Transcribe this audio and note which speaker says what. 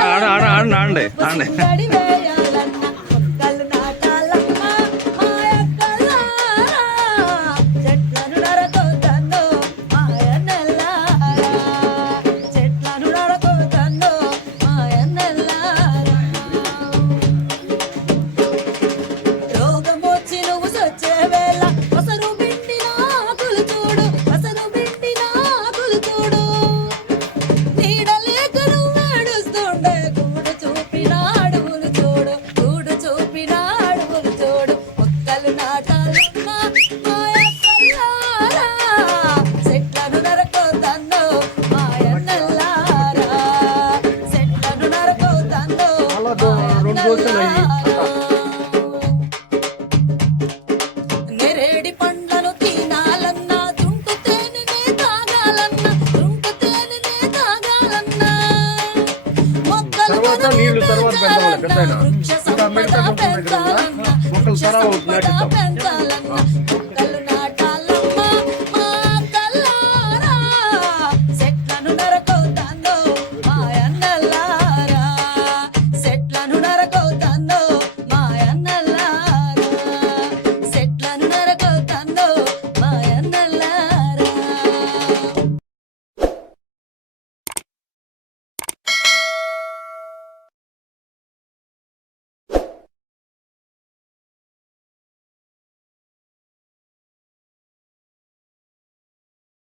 Speaker 1: ആണ്ട് ആണ്ട് ആണ്ട് ആണ്ട് ആണ്ട് రెండు దోశలు అయ్యి తర్వాత నీళ్ళు తర్వాత పెద్దాం పెద్ద మిగతా మొక్కలు సరావు నాటిస్తాం